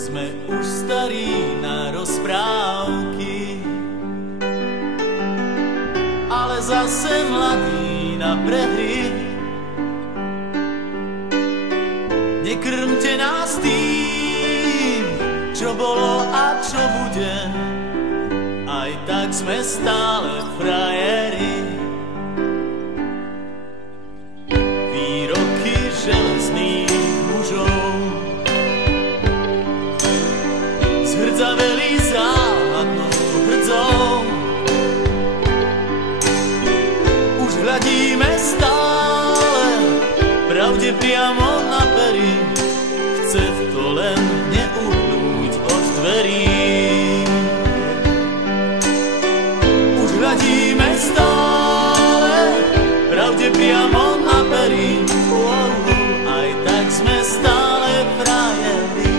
Sme už starí na rozprávky, ale zase mladí na prehry. Nekrmte nás tým, čo bolo a čo bude, aj tak sme stále frajeri. Výroky železných mužov zhrdzaveli záhadnou hrdzou. Už hľadíme stále pravde priamo na pery, chce to len neuhnúť od dverí. Už hľadíme stále pravde priamo na pery, aj tak sme stále frajeri.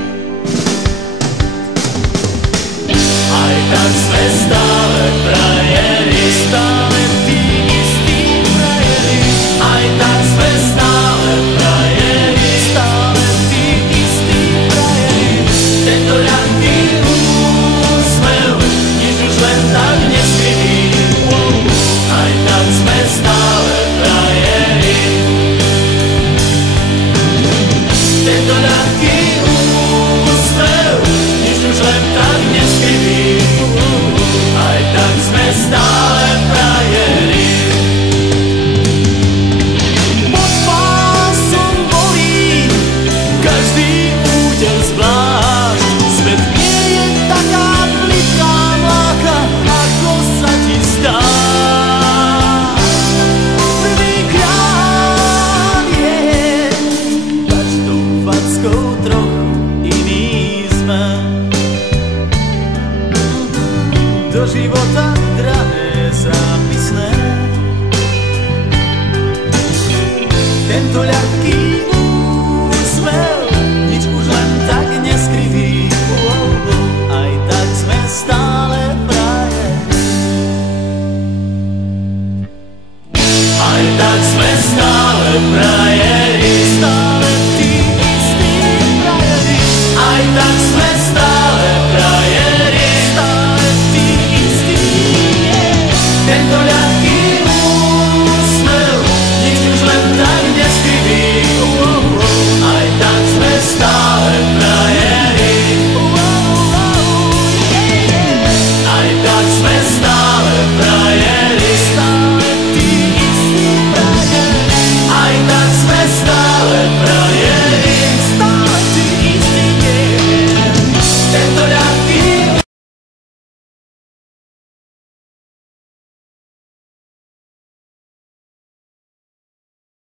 Aj tak sme stále frajeri, stále tí istí frajeri. Aj tak sme stále frajeri, stále tí istí frajeri. Tento ľahký úsmev nič už len tak neskrytý. Aj tak sme stále frajeri. Tento ľahký úsmev nič už len tak neskrytý. Aj tak sme stále frajeri. Pod pásom bolí každý úder zvlášť. Svet nie je taká plitká mláka, ako sa ti zdá. Prvýkrát je každou fackou trochu iný sme. Do života